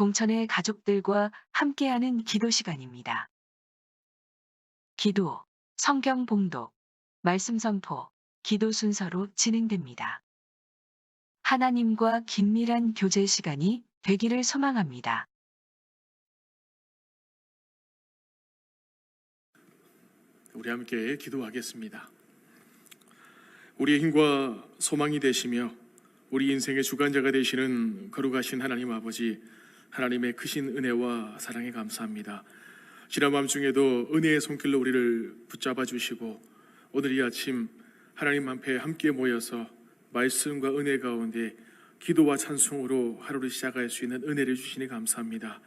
동천의 가족들과 함께하는 기도 시간입니다. 기도, 성경 봉독, 말씀 선포, 기도 순서로 진행됩니다. 하나님과 긴밀한 교제 시간이 되기를 소망합니다. 우리 함께 기도하겠습니다. 우리의 힘과 소망이 되시며 우리 인생의 주관자가 되시는 거룩하신 하나님 아버지, 하나님의 크신 은혜와 사랑에 감사합니다. 지난 밤중에도 은혜의 손길로 우리를 붙잡아 주시고 오늘 이 아침 하나님 앞에 함께 모여서 말씀과 은혜 가운데 기도와 찬송으로 하루를 시작할 수 있는 은혜를 주시니 감사합니다.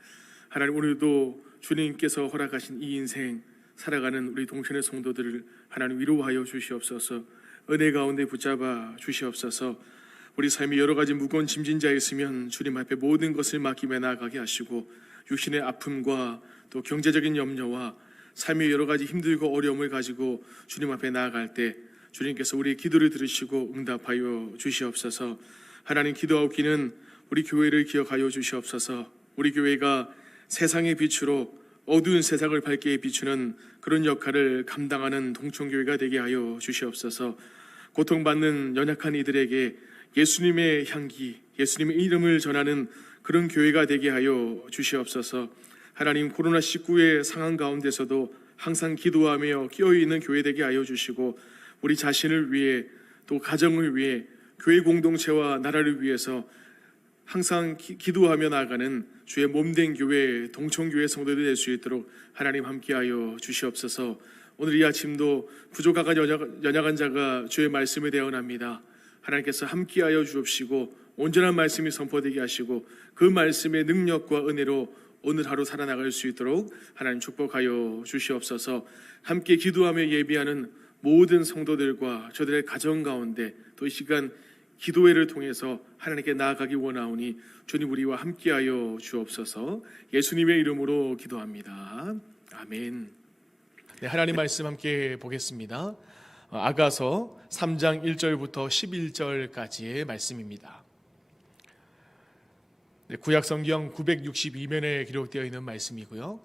하나님, 오늘도 주님께서 허락하신 이 인생 살아가는 우리 동천의 성도들을 하나님 위로하여 주시옵소서. 은혜 가운데 붙잡아 주시옵소서. 우리 삶이 여러 가지 무거운 짐진 자 있으면 주님 앞에 모든 것을 맡기며 나아가게 하시고, 육신의 아픔과 또 경제적인 염려와 삶의 여러 가지 힘들고 어려움을 가지고 주님 앞에 나아갈 때 주님께서 우리의 기도를 들으시고 응답하여 주시옵소서. 하나님, 기도하옵기는 우리 교회를 기억하여 주시옵소서. 우리 교회가 세상의 빛으로 어두운 세상을 밝게 비추는 그런 역할을 감당하는 동천교회가 되게 하여 주시옵소서. 고통받는 연약한 이들에게 예수님의 향기, 예수님의 이름을 전하는 그런 교회가 되게 하여 주시옵소서. 하나님, 코로나19의 상황 가운데서도 항상 기도하며 끼어있는 교회 되게 하여 주시고, 우리 자신을 위해 또 가정을 위해 교회 공동체와 나라를 위해서 항상 기도하며 나아가는 주의 몸된 교회, 동천교회 성도들이 될 수 있도록 하나님 함께하여 주시옵소서. 오늘 이 아침도 부족하고 연약한 자가 주의 말씀에 대언합니다. 하나님께서 함께하여 주옵시고 온전한 말씀이 선포되게 하시고 그 말씀의 능력과 은혜로 오늘 하루 살아나갈 수 있도록 하나님 축복하여 주시옵소서. 함께 기도하며 예비하는 모든 성도들과 저들의 가정 가운데 또 이 시간 기도회를 통해서 하나님께 나아가기 원하오니 주님 우리와 함께하여 주옵소서. 예수님의 이름으로 기도합니다. 아멘. 네, 하나님 말씀 함께 보겠습니다. 아가서 3장 1절부터 11절까지의 말씀입니다. 네, 구약 성경 962면에 기록되어 있는 말씀이고요.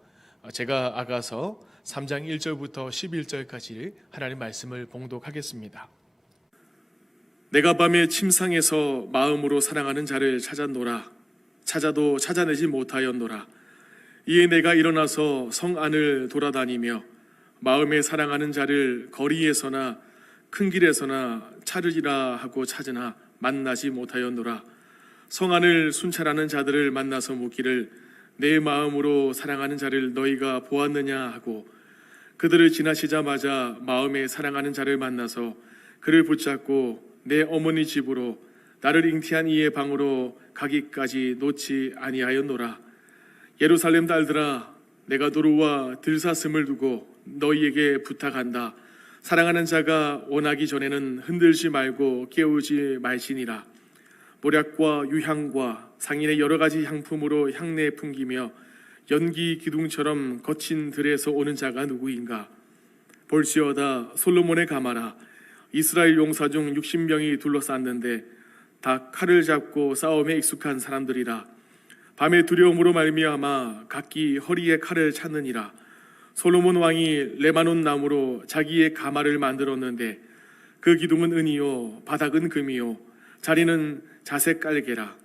제가 아가서 3장 1절부터 11절까지 하나님 말씀을 봉독하겠습니다. 내가 밤에 침상에서 마음으로 사랑하는 자를 찾았노라. 찾아도 찾아내지 못하였노라. 이에 내가 일어나서 성 안을 돌아다니며 마음에 사랑하는 자를 거리에서나 큰 길에서나 찾으리라 하고 찾으나 만나지 못하였노라. 성 안을 순찰하는 자들을 만나서 묻기를 내 마음으로 사랑하는 자를 너희가 보았느냐 하고, 그들을 지나시자마자 마음에 사랑하는 자를 만나서 그를 붙잡고 내 어머니 집으로 나를 잉태한 이의 방으로 가기까지 놓지 아니하였노라. 예루살렘 딸들아, 내가 노루와 들사슴을 두고 너희에게 부탁한다. 사랑하는 자가 원하기 전에는 흔들지 말고 깨우지 말지니라. 모략과 유향과 상인의 여러 가지 향품으로 향내 풍기며 연기 기둥처럼 거친 들에서 오는 자가 누구인가? 볼지어다, 솔로몬의 가마라. 이스라엘 용사 중 60명이 둘러쌌는데 다 칼을 잡고 싸움에 익숙한 사람들이라. 밤의 두려움으로 말미암아 각기 허리에 칼을 찾느니라. 솔로몬 왕이 레바논 나무로 자기의 가마를 만들었는데 그 기둥은 은이요 바닥은 금이요 자리는 자색 깔개라.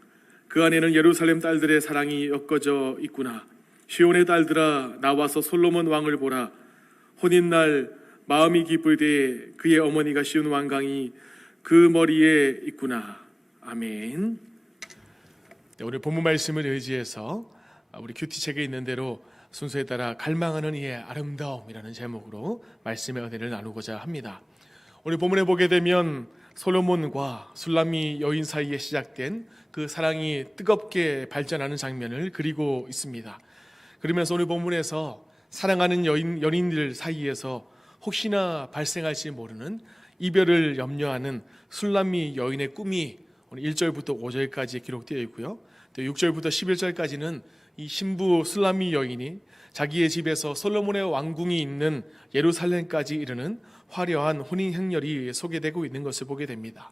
그 안에는 예루살렘 딸들의 사랑이 엮어져 있구나. 시온의 딸들아, 나와서 솔로몬 왕을 보라. 혼인날 마음이 기쁠 때에 그의 어머니가 씌운 왕관이 그 머리에 있구나. 아멘. 네, 오늘 본문 말씀을 의지해서 우리 큐티책에 있는 대로 순서에 따라 갈망하는 이의 아름다움이라는 제목으로 말씀의 은혜를 나누고자 합니다. 오늘 본문에 보게 되면 솔로몬과 술람미 여인 사이에 시작된 그 사랑이 뜨겁게 발전하는 장면을 그리고 있습니다. 그러면서 오늘 본문에서 사랑하는 연인들 사이에서 혹시나 발생할지 모르는 이별을 염려하는 술람미 여인의 꿈이 오늘 1절부터 5절까지 기록되어 있고요. 또 6절부터 11절까지는 이 신부 술람미 여인이 자기의 집에서 솔로몬의 왕궁이 있는 예루살렘까지 이르는 화려한 혼인 행렬이 소개되고 있는 것을 보게 됩니다.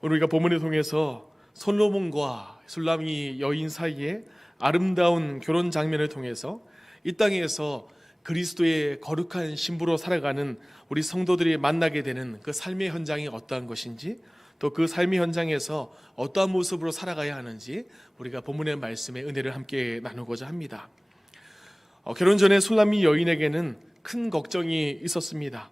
오늘 우리가 본문을 통해서 솔로몬과 술람미 여인 사이에 아름다운 결혼 장면을 통해서 이 땅에서 그리스도의 거룩한 신부로 살아가는 우리 성도들이 만나게 되는 그 삶의 현장이 어떠한 것인지, 또 그 삶의 현장에서 어떠한 모습으로 살아가야 하는지 우리가 본문의 말씀의 은혜를 함께 나누고자 합니다. 결혼 전에 술람미 여인에게는 큰 걱정이 있었습니다.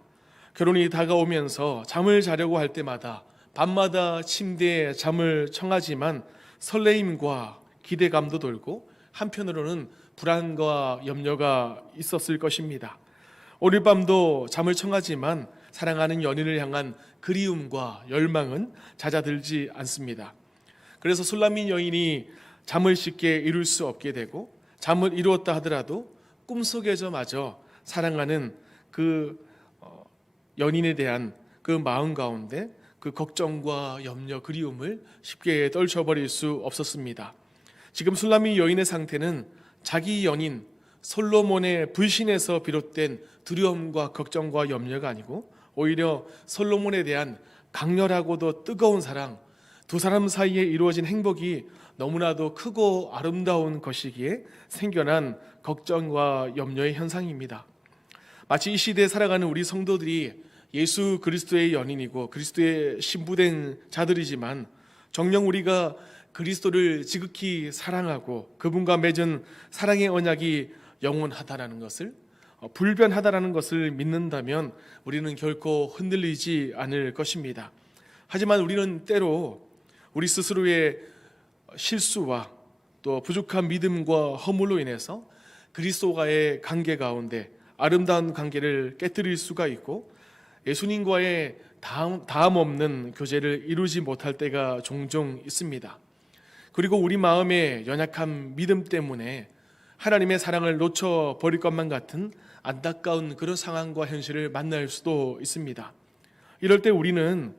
결혼이 다가오면서 잠을 자려고 할 때마다 밤마다 침대에 잠을 청하지만 설레임과 기대감도 돌고 한편으로는 불안과 염려가 있었을 것입니다. 오늘 밤도 잠을 청하지만 사랑하는 연인을 향한 그리움과 열망은 잦아들지 않습니다. 그래서 술람미 여인이 잠을 쉽게 이룰 수 없게 되고, 잠을 이루었다 하더라도 꿈속에서마저 사랑하는 그 연인에 대한 그 마음 가운데 그 걱정과 염려, 그리움을 쉽게 떨쳐버릴 수 없었습니다. 지금 술람미 여인의 상태는 자기 연인 솔로몬의 불신에서 비롯된 두려움과 걱정과 염려가 아니고 오히려 솔로몬에 대한 강렬하고도 뜨거운 사랑, 두 사람 사이에 이루어진 행복이 너무나도 크고 아름다운 것이기에 생겨난 걱정과 염려의 현상입니다. 마치 이 시대에 살아가는 우리 성도들이 예수 그리스도의 연인이고 그리스도의 신부된 자들이지만, 정녕 우리가 그리스도를 지극히 사랑하고 그분과 맺은 사랑의 언약이 영원하다라는 것을, 불변하다라는 것을 믿는다면 우리는 결코 흔들리지 않을 것입니다. 하지만 우리는 때로 우리 스스로의 실수와 또 부족한 믿음과 허물로 인해서 그리스도와의 관계 가운데 아름다운 관계를 깨뜨릴 수가 있고, 예수님과의 다함 없는 교제를 이루지 못할 때가 종종 있습니다. 그리고 우리 마음의 연약한 믿음 때문에 하나님의 사랑을 놓쳐버릴 것만 같은 안타까운 그런 상황과 현실을 만날 수도 있습니다. 이럴 때 우리는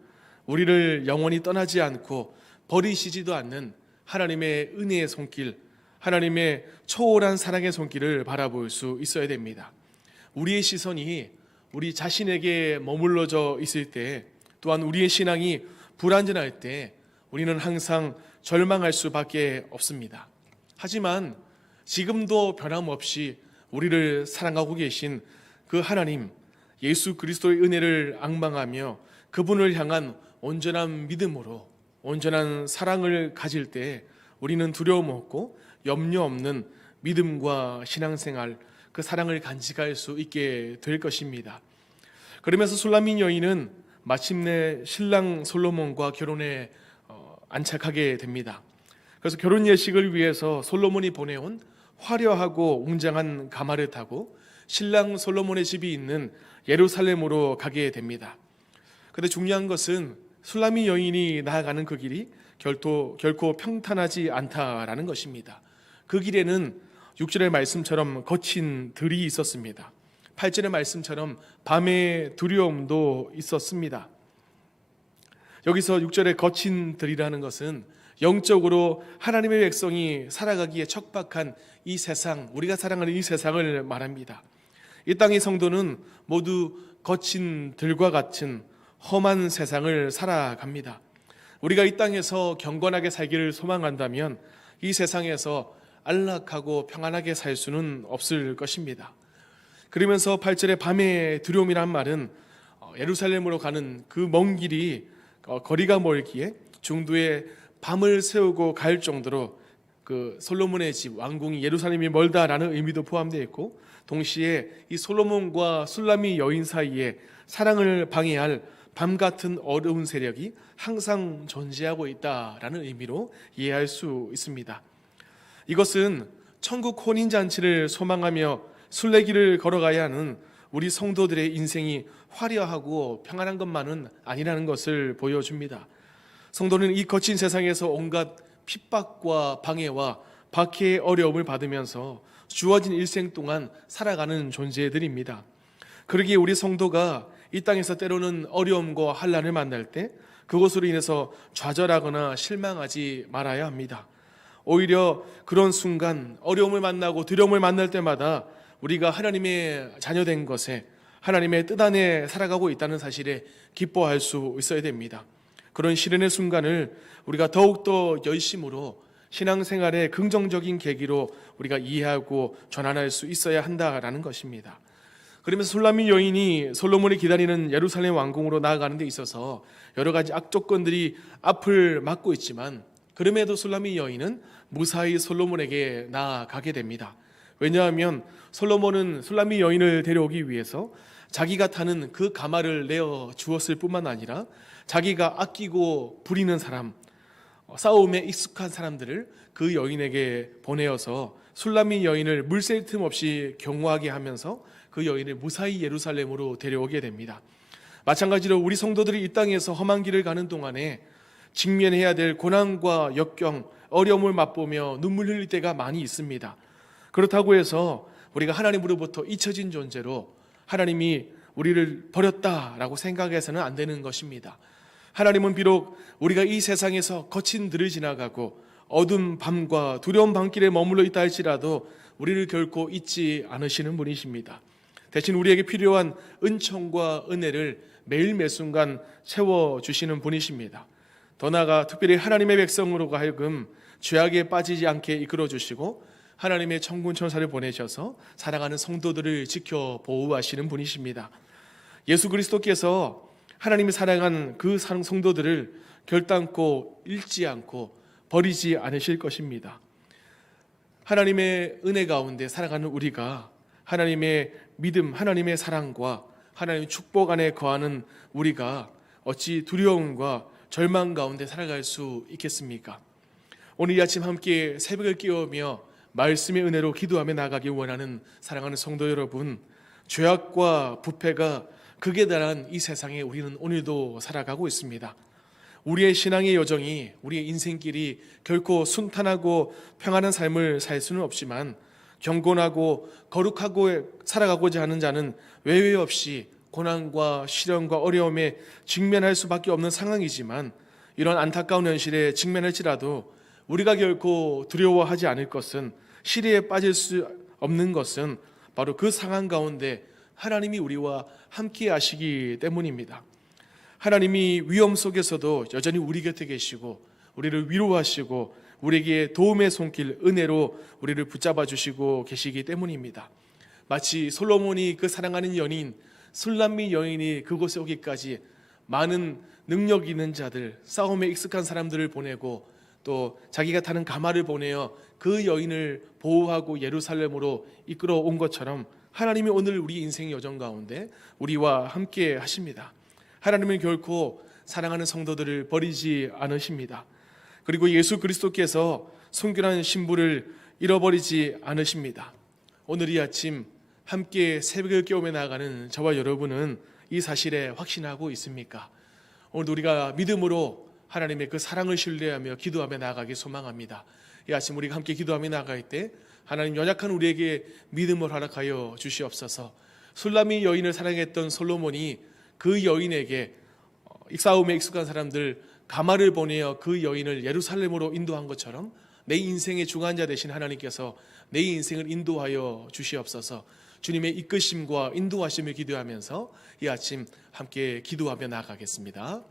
우리를 영원히 떠나지 않고 버리시지도 않는 하나님의 은혜의 손길, 하나님의 초월한 사랑의 손길을 바라볼 수 있어야 됩니다. 우리의 시선이 우리 자신에게 머물러져 있을 때, 또한 우리의 신앙이 불완전할 때 우리는 항상 절망할 수밖에 없습니다. 하지만 지금도 변함없이 우리를 사랑하고 계신 그 하나님, 예수 그리스도의 은혜를 앙망하며 그분을 향한 온전한 믿음으로 온전한 사랑을 가질 때 우리는 두려움 없고 염려 없는 믿음과 신앙생활, 그 사랑을 간직할 수 있게 될 것입니다. 그러면서 술람미 여인은 마침내 신랑 솔로몬과 결혼에 안착하게 됩니다. 그래서 결혼 예식을 위해서 솔로몬이 보내온 화려하고 웅장한 가마를 타고 신랑 솔로몬의 집이 있는 예루살렘으로 가게 됩니다. 그런데 중요한 것은 술람미 여인이 나아가는 그 길이 결코 평탄하지 않다라는 것입니다. 그 길에는 6절의 말씀처럼 거친 들이 있었습니다. 8절의 말씀처럼 밤의 두려움도 있었습니다. 여기서 6절의 거친 들이라는 것은 영적으로 하나님의 백성이 살아가기에 척박한 이 세상, 우리가 살아가는 이 세상을 말합니다. 이 땅의 성도는 모두 거친 들과 같은 험한 세상을 살아갑니다. 우리가 이 땅에서 경건하게 살기를 소망한다면 이 세상에서 안락하고 평안하게 살 수는 없을 것입니다. 그러면서 8절의 밤의 두려움이란 말은 예루살렘으로 가는 그 먼 길이 거리가 멀기에 중도에 밤을 세우고 갈 정도로 그 솔로몬의 집, 왕궁이 예루살렘이 멀다라는 의미도 포함되어 있고, 동시에 이 솔로몬과 술람미 여인 사이에 사랑을 방해할 밤 같은 어두운 세력이 항상 존재하고 있다라는 의미로 이해할 수 있습니다. 이것은 천국 혼인잔치를 소망하며 순례길을 걸어가야 하는 우리 성도들의 인생이 화려하고 평안한 것만은 아니라는 것을 보여줍니다. 성도는 이 거친 세상에서 온갖 핍박과 방해와 박해의 어려움을 받으면서 주어진 일생 동안 살아가는 존재들입니다. 그러기에 우리 성도가 이 땅에서 때로는 어려움과 환난을 만날 때 그것으로 인해서 좌절하거나 실망하지 말아야 합니다. 오히려 그런 순간 어려움을 만나고 두려움을 만날 때마다 우리가 하나님의 자녀된 것에, 하나님의 뜻 안에 살아가고 있다는 사실에 기뻐할 수 있어야 됩니다. 그런 시련의 순간을 우리가 더욱더 열심으로 신앙생활의 긍정적인 계기로 우리가 이해하고 전환할 수 있어야 한다라는 것입니다. 그러면서 술람미 여인이 솔로몬이 기다리는 예루살렘 왕궁으로 나아가는 데 있어서 여러 가지 악조건들이 앞을 막고 있지만, 그럼에도 술람미 여인은 무사히 솔로몬에게 나아가게 됩니다. 왜냐하면 솔로몬은 술람미 여인을 데려오기 위해서 자기가 타는 그 가마를 내어 주었을 뿐만 아니라 자기가 아끼고 부리는 사람, 싸움에 익숙한 사람들을 그 여인에게 보내어서 술람미 여인을 물샐 틈 없이 경호하게 하면서 그 여인을 무사히 예루살렘으로 데려오게 됩니다. 마찬가지로 우리 성도들이 이 땅에서 험한 길을 가는 동안에 직면해야 될 고난과 역경, 어려움을 맛보며 눈물 흘릴 때가 많이 있습니다. 그렇다고 해서 우리가 하나님으로부터 잊혀진 존재로 하나님이 우리를 버렸다라고 생각해서는 안 되는 것입니다. 하나님은 비록 우리가 이 세상에서 거친 들을 지나가고 어두운 밤과 두려운 밤길에 머물러 있다 할지라도 우리를 결코 잊지 않으시는 분이십니다. 대신 우리에게 필요한 은총과 은혜를 매일 매순간 채워주시는 분이십니다. 더 나아가 특별히 하나님의 백성으로 하여금 죄악에 빠지지 않게 이끌어주시고 하나님의 천군 천사를 보내셔서 사랑하는 성도들을 지켜 보호하시는 분이십니다. 예수 그리스도께서 하나님이 사랑한 그 성도들을 결단코 잃지 않고 버리지 않으실 것입니다. 하나님의 은혜 가운데 살아가는 우리가 하나님의 믿음, 하나님의 사랑과 하나님의 축복 안에 거하는 우리가 어찌 두려움과 절망 가운데 살아갈 수 있겠습니까? 오늘 이 아침 함께 새벽을 깨우며 말씀의 은혜로 기도하며 나가기 원하는 사랑하는 성도 여러분, 죄악과 부패가 극에 달한 이 세상에 우리는 오늘도 살아가고 있습니다. 우리의 신앙의 여정이, 우리의 인생길이 결코 순탄하고 평안한 삶을 살 수는 없지만 경건하고 거룩하고 살아가고자 하는 자는 외회 없이 고난과 시련과 어려움에 직면할 수밖에 없는 상황이지만, 이런 안타까운 현실에 직면할지라도 우리가 결코 두려워하지 않을 것은, 시리에 빠질 수 없는 것은 바로 그 상황 가운데 하나님이 우리와 함께 하시기 때문입니다. 하나님이 위험 속에서도 여전히 우리 곁에 계시고 우리를 위로하시고 우리에게 도움의 손길, 은혜로 우리를 붙잡아 주시고 계시기 때문입니다. 마치 솔로몬이 그 사랑하는 연인 술람미 여인이 그곳에 오기까지 많은 능력 있는 자들, 싸움에 익숙한 사람들을 보내고 또 자기가 타는 가마를 보내어 그 여인을 보호하고 예루살렘으로 이끌어 온 것처럼 하나님이 오늘 우리 인생 여정 가운데 우리와 함께 하십니다. 하나님은 결코 사랑하는 성도들을 버리지 않으십니다. 그리고 예수 그리스도께서 순결한 신부를 잃어버리지 않으십니다. 오늘 이 아침 함께 새벽을 깨우며 나아가는 저와 여러분은 이 사실에 확신하고 있습니까? 오늘 우리가 믿음으로 하나님의 그 사랑을 신뢰하며 기도하며 나아가기 소망합니다. 이 아침 우리가 함께 기도하며 나아갈 때 하나님, 연약한 우리에게 믿음을 허락하여 주시옵소서. 술람미 여인을 사랑했던 솔로몬이 그 여인에게 싸움에 익숙한 사람들 가마를 보내어 그 여인을 예루살렘으로 인도한 것처럼 내 인생의 중환자 되신 하나님께서 내 인생을 인도하여 주시옵소서. 주님의 이끄심과 인도하심을 기도하면서 이 아침 함께 기도하며 나아가겠습니다.